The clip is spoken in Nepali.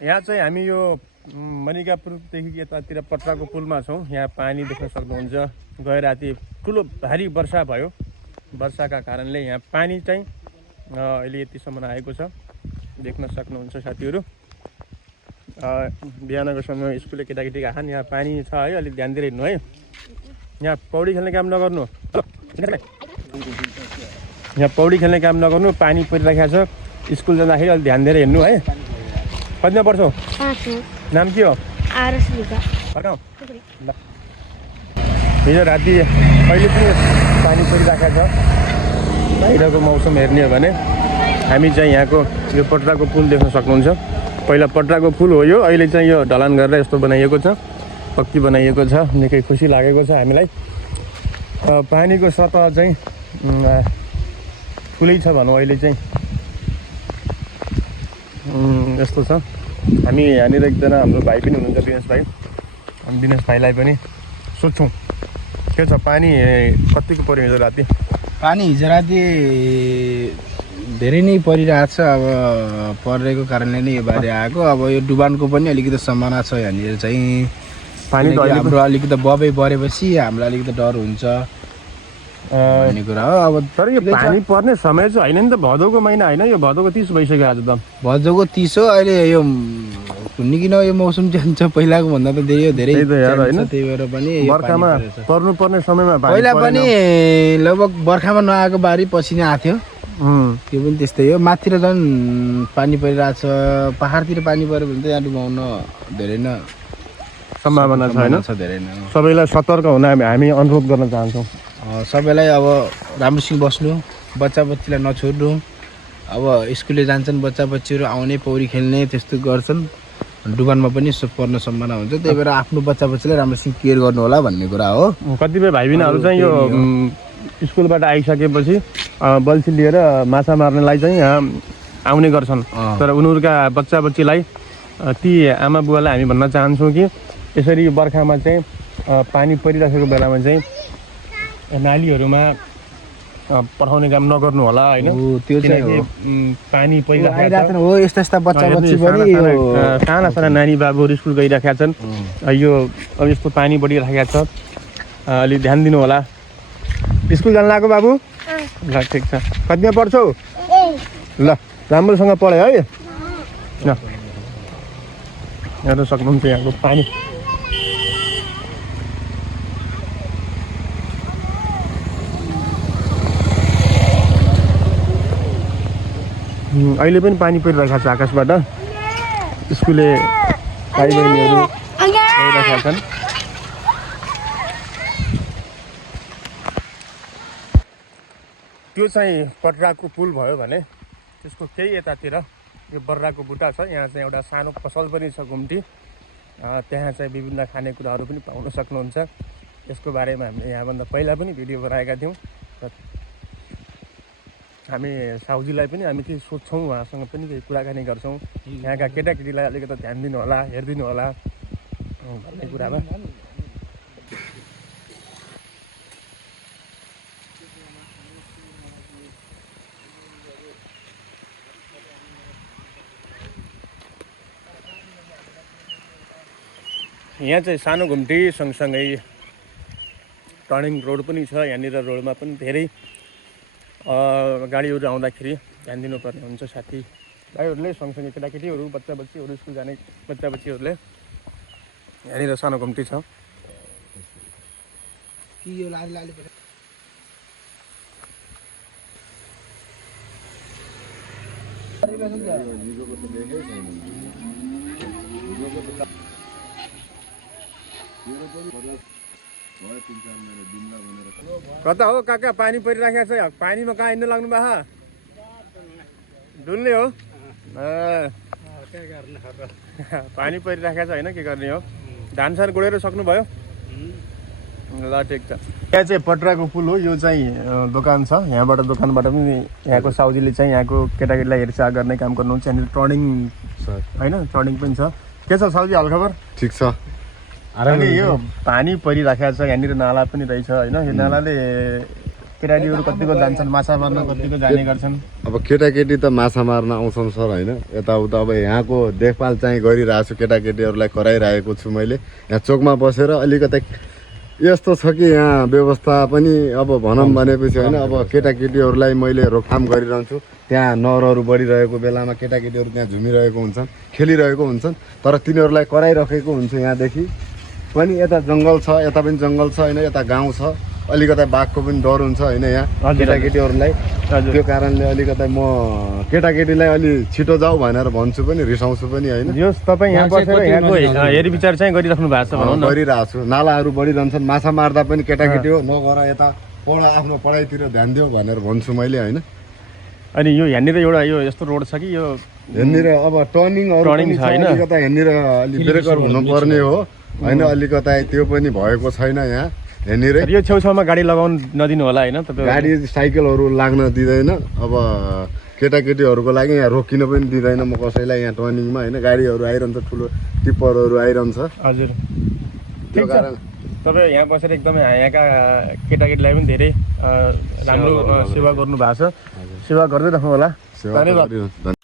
यहाँ चाहिँ हामी यो मणिकापुरदेखि यतातिर पटराको पुलमा छौँ। यहाँ पानी देख्न सक्नुहुन्छ। गए राति ठुलो भारी वर्षा भयो। वर्षाका कारणले यहाँ पानी चाहिँ अहिले यतिसम्म आएको छ, देख्न सक्नुहुन्छ साथीहरू। बिहानको समय स्कुलले केटाकेटी आछन्। यहाँ पानी छ है, अलिक ध्यान दिएर हिँड्नु है। यहाँ पौडी खेल्ने काम नगर्नु। यहाँ पौडी खेल्ने काम नगर्नु, पानी परिराखेको छ। स्कुल जाँदाखेरि अलिक ध्यान दिएर हिँड्नु है। कतिमा पढ्छौ? नाम के हो? हिजो राति अहिले पनि पानी परिराखेको छ। बाहिरको मौसम हेर्ने हो भने हामी चाहिँ यहाँको यो पटराको पुल देख्न सक्नुहुन्छ। पहिला पटराको पुल हो यो, अहिले चाहिँ यो ढलान गरेर यस्तो बनाइएको छ, पक्की बनाइएको छ। निकै खुसी लागेको छ हामीलाई। पानीको सतह चाहिँ ठुलै छ भनौँ अहिले चाहिँ, यस्तो छ। हामी यहाँनिर एकजना हाम्रो भाइ पनि हुनुहुन्छ, दिनेश भाइ। हामी दिनेश भाइलाई पनि सोध्छौँ के छ पानी कतिको पऱ्यो हिजो राति? पानी हिजो राति धेरै नै परिरहेको छ। अब परेको कारणले नै यो बाढी आएको। अब यो डुबानको पनि अलिकति सम्भावना छ यहाँनिर चाहिँ। पानी हाम्रो अलिकति बबे बढेपछि हामीलाई अलिकति डर हुन्छ भन्ने कुरा हो। अब तर यो पानी पर्ने समय चाहिँ होइन नि त, भदौको महिना होइन यो? भदौको 30 भइसक्यो आज त। भदौको 30 हो। अहिले यो किन यो मौसम चेन्ज छ, पहिलाको भन्दा त धेरै त्यही भएर पनि बर्खामा पर्नुपर्ने समयमा पहिला पनि लगभग बर्खामा नआएको बारी पछि नै आएको थियो। त्यो पनि त्यस्तै हो। माथि र झन् पानी परिरहेको छ। पहाडतिर पानी पऱ्यो भने त यहाँ डुबाउन धेरै नै सम्भावना छ होइन? धेरै नै। सबैलाई सतर्क हुन हामी अनुरोध गर्न चाहन्छौँ। सबैलाई अब राम्रोसँग बस्नु, बच्चा बच्चीलाई नछोड्नु। अब स्कुलले जान्छन् बच्चा बच्चीहरू, आउने पौडी खेल्ने त्यस्तो गर्छन्, डुबानमा पनि पर्न सम्भावना हुन्छ। त्यही भएर आफ्नो बच्चा बच्चीलाई राम्रोसँग केयर गर्नु होला भन्ने कुरा हो। कतिपय भाइ बहिनीहरू चाहिँ यो स्कुलबाट आइसकेपछि बल्छी लिएर माछा मार्नलाई चाहिँ यहाँ आउने गर्छन्। तर उनीहरूका बच्चा बच्चीलाई, ती आमा बुवालाई हामी भन्न चाहन्छौँ कि यसरी बर्खामा चाहिँ पानी परिराखेको बेलामा चाहिँ नालीहरूमा पठाउने काम नगर्नु होला होइन? त्यो चाहिँ हो। पानी परिराखेको हो। यस्ता यस्ता बच्चा बच्ची पनि साना साना नानी बाबुहरू स्कुल गइराखेका छन्। यो अब यस्तो पानी बढिराखेको छ, अलिक ध्यान दिनु होला। स्कुल जान लाग्यो बाबु? ल ठिक छ। कतिमा पढ्छौ? ल राम्रोसँग पढे है। ल हेर्न सक्नुहुन्छ यहाँको पानी। अहिले पनि पानी परिरहेको छ आकाशबाट। स्कुले भाइ बहिनीहरू गइरहेका छन्। त्यो चाहिँ पटराको पुल भयो भने त्यसको केही यतातिर यो बर्राको बुट्टा छ। यहाँ चाहिँ एउटा सानो पसल पनि छ, घुम्टी। त्यहाँ चाहिँ विभिन्न खानेकुराहरू पनि पाउन सक्नुहुन्छ। यसको बारेमा हामीले यहाँभन्दा पहिला पनि भिडियो बनाएका थियौँ। हामी साउजीलाई पनि हामी केही सोध्छौँ, उहाँसँग पनि केही कुराकानी गर्छौँ। यहाँका केटाकेटीलाई अलिकति ध्यान दिनु होला, हेरिदिनु होला भन्ने कुरामा। यहाँ चाहिँ सानो घुम्टी सँगसँगै टर्निङ रोड पनि छ। यहाँनिर रोडमा पनि धेरै गाडीहरू आउँदाखेरि ध्यान दिनुपर्ने हुन्छ साथी भाइहरूले, सँगसँगै केटाकेटीहरू, बच्चा बच्चीहरू, स्कुल जाने बच्चा बच्चीहरूले। यहाँनिर सानो घुम्टी छ। कता हो काका पानी परिराखेको छ? पानीमा कहाँ हिँड्नु लाग्नु भएको? डुल्ने हो? पानी परिराखेको छ होइन, के गर्ने हो? धान सान गोडेर सक्नुभयो? ल ठिक छ। यहाँ चाहिँ पटराको पुल हो। यो चाहिँ दोकान छ। यहाँबाट दोकानबाट पनि यहाँको साउजीले चाहिँ यहाँको केटाकेटीलाई हेरचाह गर्ने काम गर्नुहुन्छ। यहाँनिर टर्निङ होइन, टर्निङ पनि छ। के छ साउजी हालखबर? ठिक छ। अनि यो पानी परिराखेको छ, यहाँनिर नाला पनि रहेछ होइन? यो नालाले केटाकेटीहरू कतिको जान्छन् माछा मार्न, कतिको जाने गर्छन्। अब केटाकेटी त माछा मार्न आउँछन् सर होइन, यताउता अब यहाँको देखभाल चाहिँ गरिरहेको छु, केटाकेटीहरूलाई कराइरहेको छु मैले। यहाँ चोकमा बसेर अलिकति यस्तो छ कि यहाँ व्यवस्था पनि अब भनौँ भनेपछि होइन, अब केटाकेटीहरूलाई मैले रोकथाम गरिरहन्छु। त्यहाँ नहरहरू बढिरहेको बेलामा केटाकेटीहरू त्यहाँ झुमिरहेको हुन्छन्, खेलिरहेको हुन्छन्, तर तिनीहरूलाई कराइराखेको हुन्छु। यहाँदेखि पनि यता जङ्गल छ, यता पनि जङ्गल छ होइन, यता गाउँ छ, अलिकता बाघको पनि डर हुन्छ होइन यहाँ केटाकेटीहरूलाई। त्यो कारणले अलिकता म केटाकेटीलाई अलि छिटो जाऊ भनेर भन्छु पनि, रिसाउँछु पनि होइन। यो तपाईँ यहाँ बसेर यहाँको हेरविचार चाहिँ गरिराख्नु भएको छ भनौँ न। गरिरहेको छु। नालाहरू बढिरहन्छन्, माछा मार्दा पनि केटाकेटी हो नगर, यता आफ्नो पढाइतिर ध्यान दियो भनेर भन्छु मैले होइन। अनि यो यहाँनिर एउटा यो यस्तो रोड छ कि यो यहाँनिर अब टर्निङहरू छ होइन, अलिकता यहाँनिर अलि ब्रेकर हुनुपर्ने हो होइन, अलिकता त्यो पनि भएको छैन यहाँ। यहाँनिर यो छेउछाउमा गाडी लगाउनु नदिनु होला होइन तपाईँ। गाडी साइकलहरू लाग्न दिँदैन, अब केटाकेटीहरूको लागि यहाँ रोकिन पनि दिँदैन म कसैलाई यहाँ टर्निङमा होइन। गाडीहरू आइरहन्छ, ठुलो टिप्परहरू आइरहन्छ। हजुर त्यो कारण तपाईँ यहाँ बसेर एकदमै यहाँका केटाकेटीलाई पनि धेरै राम्रो सेवा गर्नु भएको छ। सेवा गर्दै राख्नु होला। सेवा गरिरहन्छ।